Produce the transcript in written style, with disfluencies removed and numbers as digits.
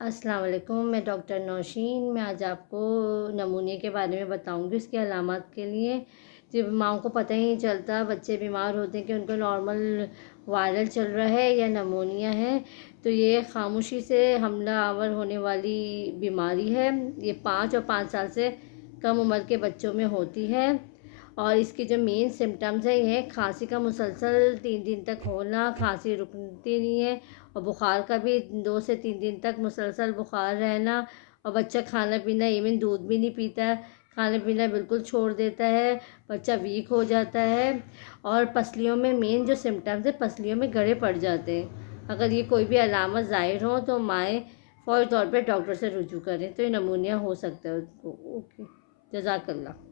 अस्सलाम वालेकुम। मैं डॉक्टर नौशीन। मैं आज आपको नमूनिया के बारे में बताऊंगी, उसकी अलामत के लिए। जब माओं को पता ही नहीं चलता, बच्चे बीमार होते हैं कि उनको नॉर्मल वायरल चल रहा है या नमूनिया है, तो ये खामोशी से हमला आवर होने वाली बीमारी है। ये 5 और 5 साल से कम उम्र के बच्चों में होती है। और इसकी जो मेन सिम्टम्स है, ये खांसी का मुसलसल 3 दिन तक होना, खांसी रुकती नहीं है, और बुखार का भी 2 से 3 दिन तक मुसलसल बुखार रहना। और बच्चा खाना पीना, इवन दूध भी नहीं पीता, खाना पीना बिल्कुल छोड़ देता है, बच्चा वीक हो जाता है। और पसलियों में मेन जो सिम्टम्स है, पसलियों में गड़े पड़ जाते हैं। अगर ये कोई भी अलामत ज़ाहिर हो तो माएँ फ़ौरी तौर पे डॉक्टर से रुजू करें, तो ये नमूनिया हो सकता है उसको। ओके, जज़ाकल्लाह।